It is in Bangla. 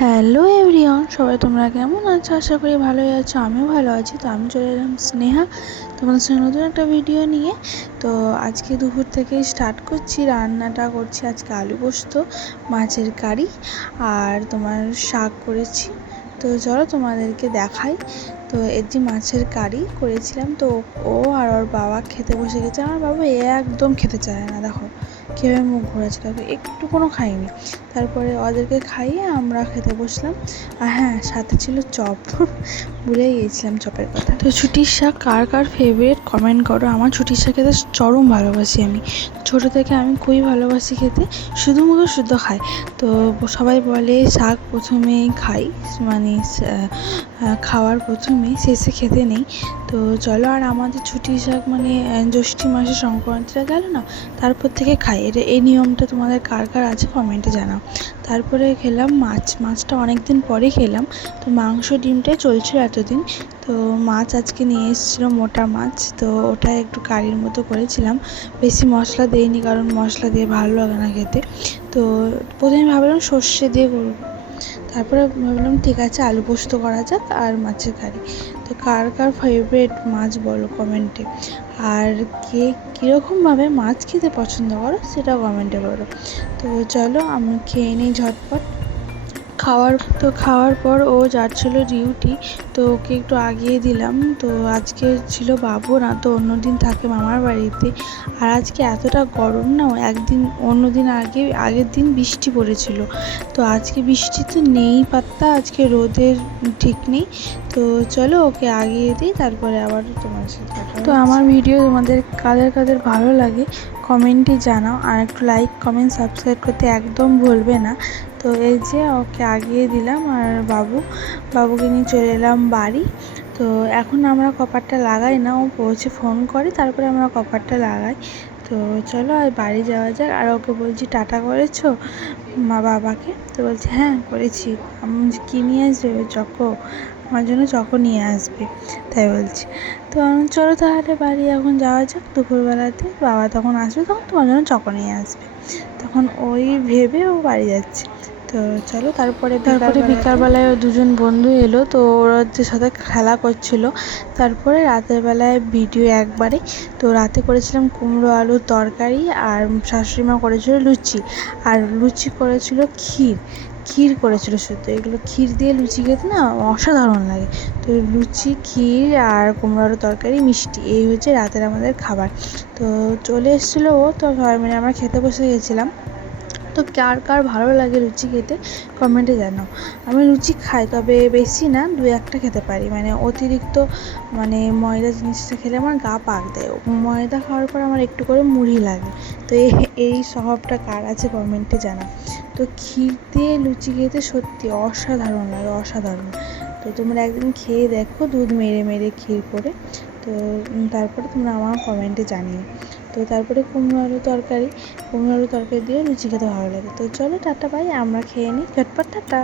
হ্যালো এভরিওয়ান, সবাই তোমরা কেমন আছো? আশা করি ভালোই আছো। আমিও ভালো আছি। তো আমি চলে এলাম স্নেহা তোমাদের সঙ্গে নতুন একটা ভিডিও নিয়ে। তো আজকে দুপুর থেকেই স্টার্ট করছি, রান্নাটা করছি আজকে আলু পোস্ত, মাছের কারি আর তোমার শাক করেছি। তো চলো তোমাদেরকে দেখাই। তো এর যে মাছের কারি করেছিলাম, তো ও আর ওর বাবা খেতে বসে গেছে। আমার বাবা একদম খেতে চায় না, দেখো কীভাবে মুখ ঘোরাচ্ছে, দেখো একটু কোনো খাইনি। তারপরে ওদেরকে খাইয়ে আমরা খেতে বসলাম। আর হ্যাঁ, সাথে ছিল চপ, ভুলেই গিয়েছিলাম চপের কথা। তো ছুটির শাক কার কার ফেভারিট কমেন্ট করো। আমার ছুটির শাক খেতে চরম ভালোবাসি আমি, ছোটো থেকে আমি খুবই ভালোবাসি খেতে, শুধু মুখে শুদ্ধ খাই। তো সবাই বলে শাক প্রথমেই খাই, মানে খাওয়ার প্রথমে, শেষে খেতে নেই। তো চলো, আর আমাদের ছুটির শাক মানে জ্যৈষ্ঠী মাসে সংক্রান্তিটা গেল না, তারপর থেকে খাই। এই নিয়মটা তোমাদের কার কার আছে কমেন্টে জানাও। তারপরে খেলাম মাছটা অনেক দিন পরে খেলাম। তো মাংস ডিমটাই চলছিল এতদিন। তো মাছ আজকে নিয়ে এসেছিলো, মোটা মাছ। তো ওটা একটু কারির মতো করেছিলাম, বেশি মশলা দিইনি, কারণ মশলা দিয়ে ভালো লাগে না খেতে। তো প্রথমে ভাবলাম সর্ষে দিয়ে করবো, তারপরে ভাবলাম ঠিক আছে আলু পোস্ত করা যাক আর মাছের কারি। তো কার কার ফেভারিট মাছ বলো কমেন্টে, আর কে কীরকমভাবে মাছ খেতে পছন্দ করো সেটাও কমেন্টে বলো। তো চলো আমি খেয়ে নিই ঝটপট। খাওয়ার পর ও যাচ্ছিলো ডিউটি, তো ওকে একটু আগিয়ে দিলাম। তো আজকে ছিল বাবু না, তো অন্যদিন থাকে মামার বাড়িতে। আর আজকে এতটা গরম না, অন্যদিন আগের দিন বৃষ্টি পড়েছিল, তো আজকে বৃষ্টি তো নেই পাত্তা, আজকে রোদের ঠিক নেই। তো চলো ওকে আগিয়ে দিই, তারপরে আবার তোমার সাথে দেখা। তো আমার ভিডিও তোমাদের কাদের কাদের ভালো লাগে কমেন্টে জানাও, আর একটু লাইক কমেন্ট সাবস্ক্রাইব করতে একদম ভুলবে না। তো এই যে ওকে আগিয়ে দিলাম, আর বাবুকে নিয়ে চলে এলাম বাড়ি। তো এখন আমরা কপারটা লাগাই না, ও পৌঁছে ফোন করে তারপরে আমরা কপারটা লাগাই। তো চলো আর বাড়ি যাওয়া যাক। আর ওকে বলছি টাটা করেছো বাবাকে? তো বলছে হ্যাঁ করেছি। আমি কী নিয়ে আসবে? চকো, আমার জন্য চকো নিয়ে আসবে তাই বলছি। তো চলো তাহলে বাড়ি এখন যাওয়া যাক। দুপুরবেলাতে বাবা তখন আসবে, তখন তোমার জন্য চকো নিয়ে আসবে, তখন ওই ভেবে ও বাড়ি যাচ্ছে। তো চলো, তারপরে বিকালবেলায় দুজন বন্ধু এলো, তো ওদের সাথে খেলা করছিল। তারপরে রাতের বেলায় ভিডিও একবারে। তো রাতে করেছিলাম কুমড়ো আলুর তরকারি, আর শাশুড়িমা করেছিল লুচি, আর লুচি করেছিল ক্ষীর করেছিল শুধু। এগুলো ক্ষীর দিয়ে লুচি খেতে না অসাধারণ লাগে। তো লুচি, ক্ষীর আর কুমড়ো আলুর তরকারি, মিষ্টি, এই হচ্ছে রাতের আমাদের খাবার। তো চলে এসেছিলো ও, তো সবাই মিলে আমরা খেতে বসে গেছিলাম। তো কার কার ভালো লাগে লুচি খেতে কমেন্টে জানাও। আমি লুচি খাই, তবে বেশি না, 2-1টা খেতে পারি, মানে অতিরিক্ত মানে ময়দা জিনিসটা খেলে আমার গা পাক দেয়। ময়দা খাওয়ার পর আমার একটু করে মুড়ি লাগে। তো এই স্বভাবটা কার আছে কমেন্টে জানাও। তো ক্ষীর দিয়ে লুচি খেতে সত্যি অসাধারণ লাগে, অসাধারণ। তো তোমরা একদিন খেয়ে দেখো, দুধ মেরে মেরে ক্ষীর করে। তো তারপরে তোমরা আমার কমেন্টে জানিও। তো তারপরে কুমড়ো আলুর তরকারি দিয়ে লুচি খেতে ভালো লাগে। তো চলো টাটা বাই, আমরা খেয়ে নিই ঝটপট, টাটা।